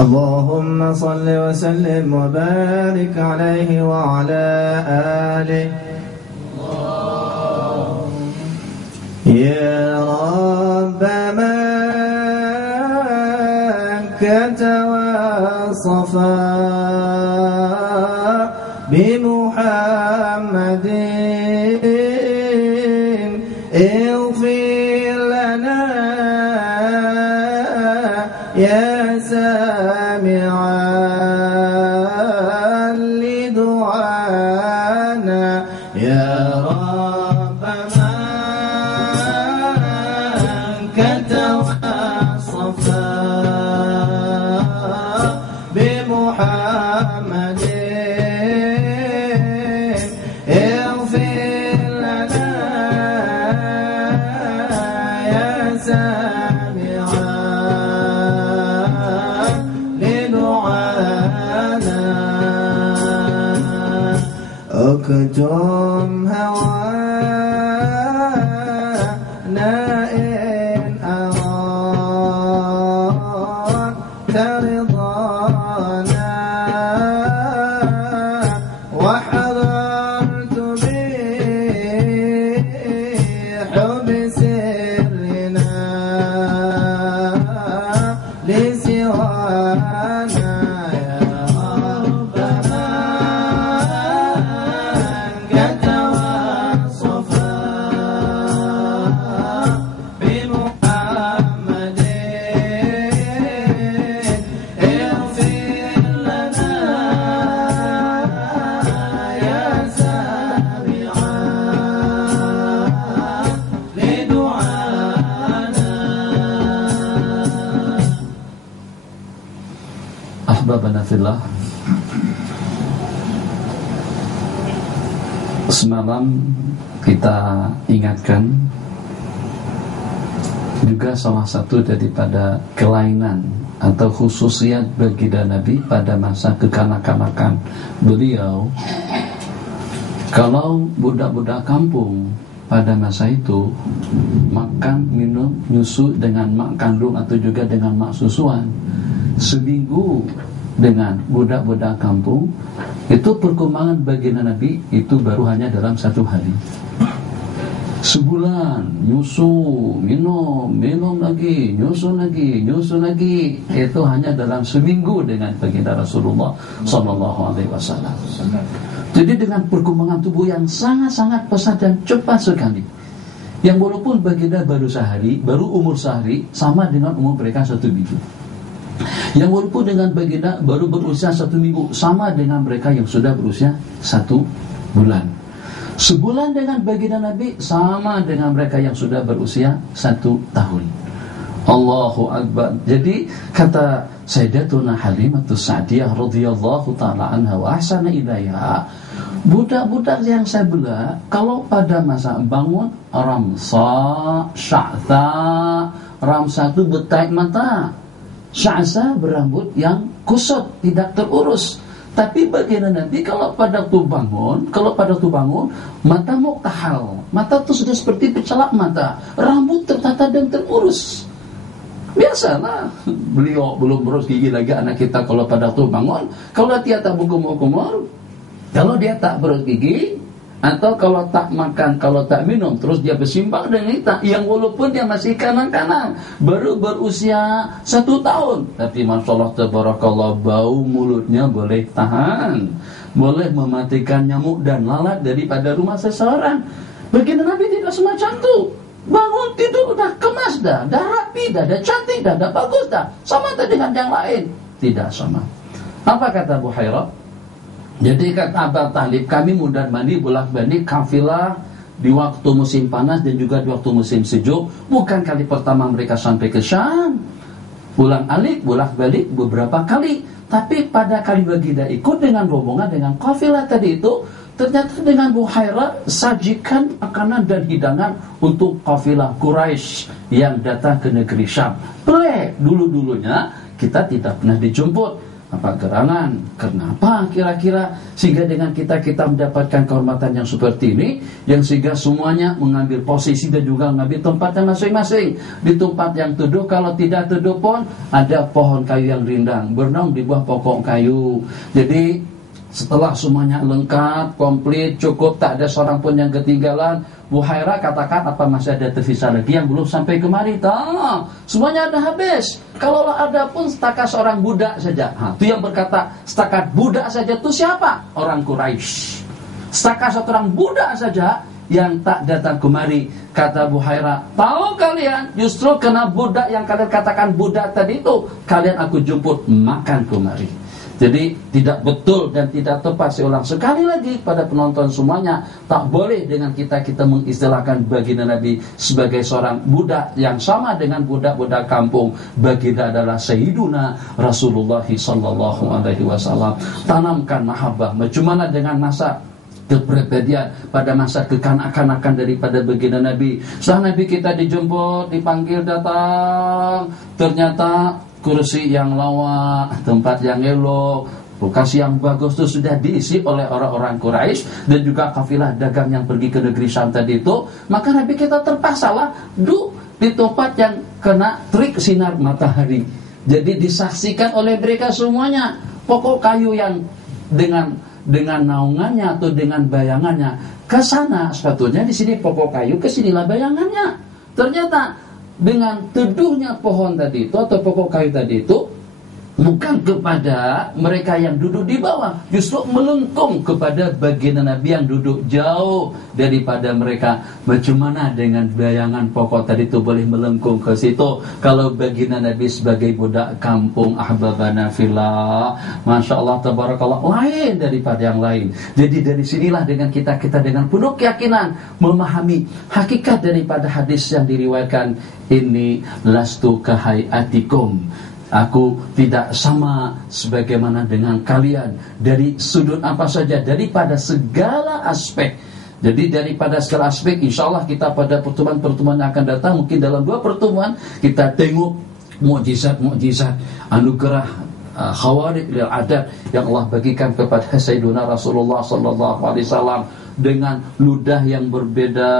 اللهم صل وسلم وبارك عليه وعلى آله يا رب مكة وصفا بمحمد اغفر لنا يا سامعا لدعانا يا رب مكة وصفا بمحمد اغفر لنا يا سامعا لدعانا اكتم هوانا إن أردت رضانا وحضرت بحب سرنا لسوانا يا رب مكة وصفا بمحمد اغفر لنا يا سامعا لدعانا. Ahbabana fillah, semalam kita ingatkan juga salah satu daripada kelainan atau khususiat baginda Nabi pada masa kekanak-kanakan beliau. Kalau budak-budak kampung pada masa itu makan, minum, nyusu dengan mak kandung atau juga dengan mak susuan, seminggu dengan budak-budak kampung, itu perkembangan baginda Nabi itu baru hanya dalam 1 hari. Sebulan nyusu, minum lagi, nyusu lagi, itu hanya dalam seminggu dengan baginda Rasulullah sallallahu alaihi wasallam. Jadi dengan perkembangan tubuh yang sangat-sangat pesat dan cepat sekali, yang walaupun baginda baru umur sehari sama dengan umur mereka 1 minggu. Yang walaupun dengan baginda baru berusia 1 minggu sama dengan mereka yang sudah berusia 1 bulan. Sebulan dengan baginda Nabi sama dengan mereka yang sudah berusia 1 tahun. Allahu Akbar. Jadi kata Sayyidatuna Halimatus Sa'diyah radhiyallahu ta'ala anha wa ahsana ilaiha, budak-budak yang saya bela kalau pada masa bangun ramsa, sya'tha, ramsa itu bertaik mata, sya'sa berambut yang kusut, tidak terurus. Tapi baginda Nabi kalau pada waktu bangun, mata muktahal, mata itu sudah seperti pecelak mata, rambut tertata dan terurus. Biasalah, beliau belum berus gigi lagi anak kita kalau pada waktu bangun, kalau dia tak berkumur-kumur, kalau dia tak berus gigi, atau kalau tak makan, kalau tak minum, terus dia bersimbang dengan kita, yang walaupun dia masih kanak-kanak, baru berusia 1 tahun, tapi Masya Allah tabarakallah, bau mulutnya boleh tahan, boleh mematikan nyamuk dan lalat daripada rumah seseorang. Baginda Nabi tidak semacam itu. Bangun tidur udah kemas dah rapi dah cantik dah bagus dah, sama dengan yang lain? Tidak sama. Apa kata Buhairah? Jadi kata Abu Talib, kami mundar-mandir bolak-balik kafilah di waktu musim panas dan juga di waktu musim sejuk. Bukan kali pertama mereka sampai ke Syam, bolak-balik beberapa kali. Tapi pada kali baginda ikut dengan rombongan dengan kafilah tadi itu, ternyata dengan Buhairah sajikan makanan dan hidangan untuk kafilah Quraisy yang datang ke negeri Syam. Dulu-dulunya kita tidak pernah dijemput. apa gerangan. Kenapa kira-kira sehingga dengan kita mendapatkan kehormatan yang seperti ini, yang sehingga semuanya mengambil posisi dan juga mengambil tempatnya masing-masing. Di tempat yang teduh, kalau tidak teduh pun ada pohon kayu yang rindang, bernaung di bawah pokok kayu. Jadi setelah semuanya lengkap, komplit, cukup, tak ada seorang pun yang ketinggalan, Buhairah katakan, apa masih ada tersisa lagi yang belum sampai kemari? Tak, semuanya ada habis. Kalau ada pun setakat seorang budak saja. Itu yang berkata setakat budak saja itu siapa? Orang Quraisy. Setakat seorang budak saja yang tak datang kemari. Kata Buhairah, tahu kalian, justru kena budak yang kalian katakan budak tadi itu, kalian aku jemput makan kemari. Jadi tidak betul dan tidak tepat. Saya ulang sekali lagi pada penonton semuanya, tak boleh dengan kita mengistilahkan baginda Nabi sebagai seorang budak yang sama dengan budak-budak kampung. Baginda adalah Sayyiduna Rasulullah sallallahu alaihi wasallam. Tanamkan mahabbah. Bagaimana dengan masa kepribadian pada masa kekanak-kanakan daripada baginda Nabi. Setelah Nabi kita dijemput, dipanggil datang, ternyata kursi yang lawak, tempat yang elok, lokasi yang bagus itu sudah diisi oleh orang-orang Quraisy dan juga kafilah dagang yang pergi ke negeri Syam tadi itu. Maka Nabi kita terpaksalah duduk di tempat yang kena terik sinar matahari. Jadi disaksikan oleh mereka semuanya. Pokok kayu yang dengan naungannya atau dengan bayangannya ke sana, sepatutnya di sini pokok kayu, ke sinilah bayangannya. Ternyata dengan teduhnya pohon tadi itu atau pokok kayu tadi itu bukan kepada mereka yang duduk di bawah, justru melengkung kepada baginda Nabi yang duduk jauh daripada mereka. Bagaimana dengan bayangan pokok tadi itu boleh melengkung ke situ? Kalau baginda Nabi sebagai budak kampung, ahbabana fillah, masya Allah tabarakallah, lain daripada yang lain. Jadi dari sinilah dengan kita dengan penuh keyakinan memahami hakikat daripada hadis yang diriwayatkan, ini lastu kahayatikum, aku tidak sama sebagaimana dengan kalian dari sudut apa saja, daripada segala aspek. Jadi daripada segala aspek, insya Allah kita pada pertemuan-pertemuan yang akan datang, mungkin dalam 2 pertemuan kita tengok mukjizat anugerah khawarik lil adat yang Allah bagikan kepada Sayyiduna Rasulullah sallallahu alaihi wasallam, dengan ludah yang berbeda,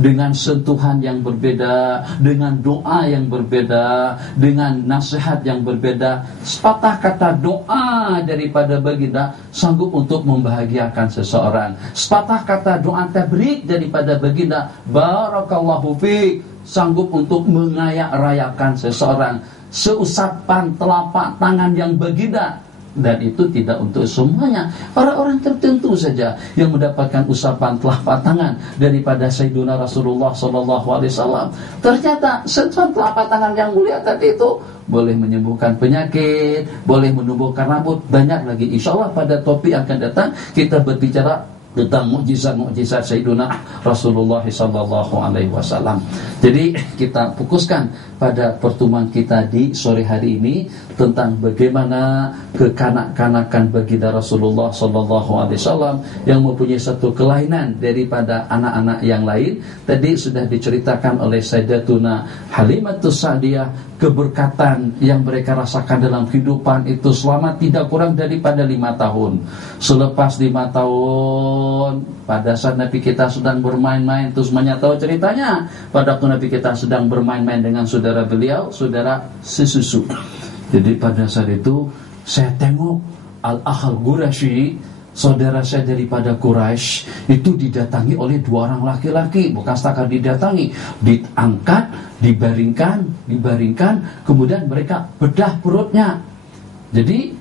dengan sentuhan yang berbeda, dengan doa yang berbeda, dengan nasihat yang berbeda. Sepatah kata doa daripada baginda sanggup untuk membahagiakan seseorang. Sepatah kata doa tabrik daripada baginda, barakallahu fiik, sanggup untuk mengayak-rayakan seseorang. Seusapan telapak tangan yang baginda, dan itu tidak untuk semuanya, orang-orang tertentu saja yang mendapatkan usapan telapak tangan daripada Sayyiduna Rasulullah SAW. Ternyata sentuhan telapak tangan yang mulia tadi itu boleh menyembuhkan penyakit, boleh menumbuhkan rambut, banyak lagi. Insya Allah pada topik yang akan datang kita berbicara tentang mukjizat Sayyiduna Rasulullah SAW. Jadi kita fokuskan pada pertemuan kita di sore hari ini tentang bagaimana kekanak-kanakan baginda Rasulullah SAW yang mempunyai satu kelainan daripada anak-anak yang lain. Tadi sudah diceritakan oleh Sayyidatuna Halimatus Sa'diyah, keberkatan yang mereka rasakan dalam kehidupan itu selama tidak kurang daripada 5 tahun. Selepas 5 tahun, pada saat Nabi kita sedang bermain-main, terus semuanya tahu ceritanya, pada waktu Nabi kita sedang bermain-main dengan saudara beliau, saudara sesusu. Jadi pada saat itu saya tengok Al-Akhal Quraisy, saudara saya daripada Quraisy, itu didatangi oleh 2 orang laki-laki. Bukan setakat didatangi, diangkat, dibaringkan, kemudian mereka bedah perutnya. Jadi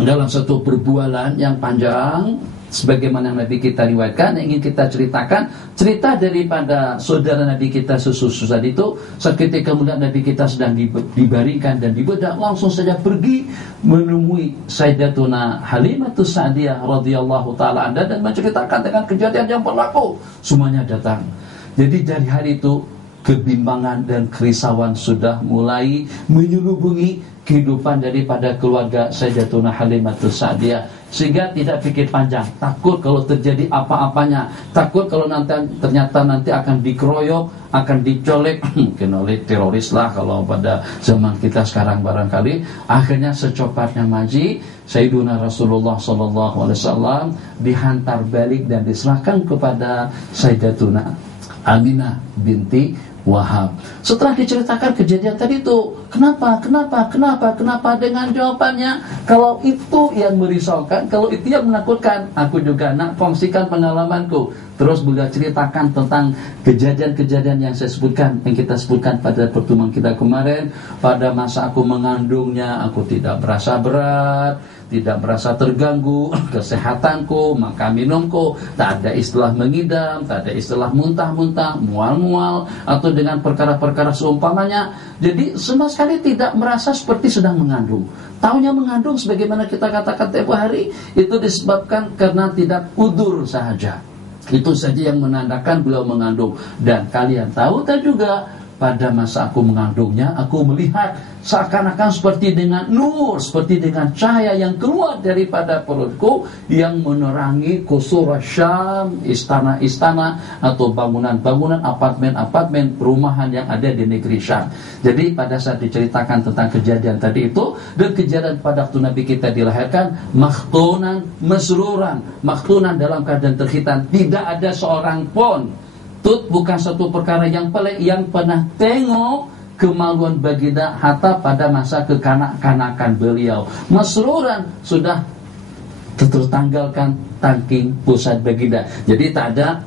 dalam satu perbualan yang panjang, sebagaimana Nabi kita riwayatkan, yang ingin kita ceritakan cerita daripada saudara Nabi kita sesusu tadi itu. Seketika kemudian Nabi kita sedang dibaringkan dan dibedah, langsung saja pergi menemui Sayyidatuna Halimatus Sa'diyah radhiyallahu taala anha dan menceritakan dengan kejadian yang berlaku. Semuanya datang. Jadi dari hari itu kebimbangan dan kerisauan sudah mulai menyelubungi kehidupan daripada keluarga Sayyidatuna Halimatus Sa'diyah sehingga tidak pikir panjang, takut kalau terjadi apa-apanya, takut kalau ternyata nanti akan dikeroyok, akan dicolek mungkin oleh teroris lah kalau pada zaman kita sekarang barangkali. Akhirnya secopatnya Maji, Sayyiduna Rasulullah SAW dihantar balik dan diserahkan kepada Sayyidatuna Aminah binti Wahab. Setelah diceritakan kejadian tadi itu, kenapa dengan jawabannya, kalau itu yang merisaukan, kalau itu yang menakutkan, aku juga nak kongsikan pengalamanku. Terus beliau ceritakan tentang kejadian-kejadian yang saya sebutkan, yang kita sebutkan pada pertemuan kita kemarin. Pada masa aku mengandungnya, aku tidak merasa berat, tidak merasa terganggu kesehatanku, makan minumku, tak ada istilah mengidam, tak ada istilah muntah-muntah, mual-mual, atau dengan perkara-perkara seumpamanya. Jadi sama sekali tidak merasa seperti sedang mengandung. Taunya mengandung sebagaimana kita katakan tempo hari, itu disebabkan karena tidak udur saja. Itu saja yang menandakan beliau mengandung. Dan kalian tahu tak juga, pada masa aku mengandungnya, aku melihat seakan-akan seperti dengan nur, seperti dengan cahaya yang keluar daripada perutku, yang menerangi Qusur Syam, istana-istana atau bangunan-bangunan, apartemen-apartemen, perumahan yang ada di negeri Syam. Jadi pada saat diceritakan tentang kejadian tadi itu, dan kejadian pada waktu Nabi kita dilahirkan, makhtunan, mesruran, makhtunan dalam keadaan terkhitan, tidak ada seorang pun. Itu bukan satu perkara yang pelik yang pernah tengok kemaluan Baginda Hatta pada masa kekanak-kanakan beliau. Masruran, sudah tertanggalkan tangking pusat Baginda. Jadi tak ada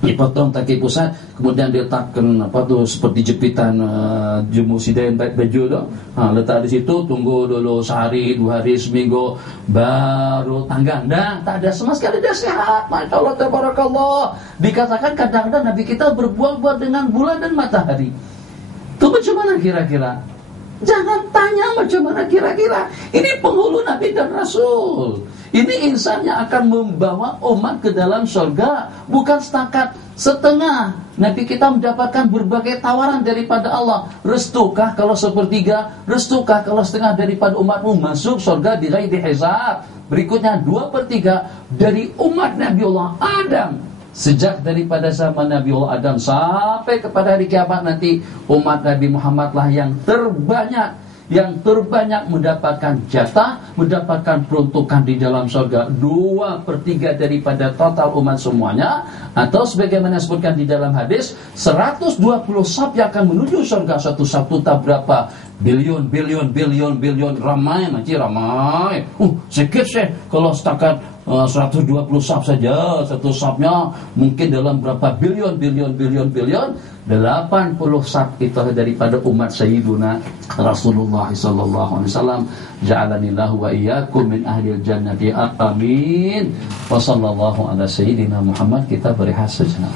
dipotong tangking pusat, kemudian diletakkan seperti jepitan jumusidain baju tu. Letak di situ, tunggu dulu sehari, 2 hari, seminggu, baru tanggang. Dan tak ada sama sekali, dia sehat, Masya Allah, tabarakallah. Dikatakan kadang-kadang Nabi kita berbual-bual dengan bulan dan matahari. Itu macam mana kira-kira? Jangan tanya macam mana kira-kira. Ini penghulu Nabi dan Rasul. Ini insan yang akan membawa umat ke dalam surga. Bukan setakat setengah. Nabi kita mendapatkan berbagai tawaran daripada Allah. Restukah kalau sepertiga? Restukah kalau setengah daripada umatmu masuk surga di ghairi hisab? Berikutnya 2/3 dari umat Nabi Allah Adam. Sejak daripada zaman Nabi Allah Adam sampai kepada hari kiamat nanti, umat Nabi Muhammad lah yang terbanyak mendapatkan jatah, mendapatkan peruntukan di dalam surga. 2/3 daripada total umat semuanya, atau sebagaimana disebutkan di dalam hadis, 120 saf yang akan menuju surga. Satu saf tak berapa bilion, ramai. Sedikit sih kalau setakat 120 saf saja. Satu safnya mungkin dalam berapa bilion. 80 saf itu daripada umat Sayyiduna Rasulullah sallallahu alaihi wasallam. Ja'alanillahu wa iyyakum min ahlil jannati, amin. Wa sallallahu ala sayyidina Muhammad. Kita beri sejenak.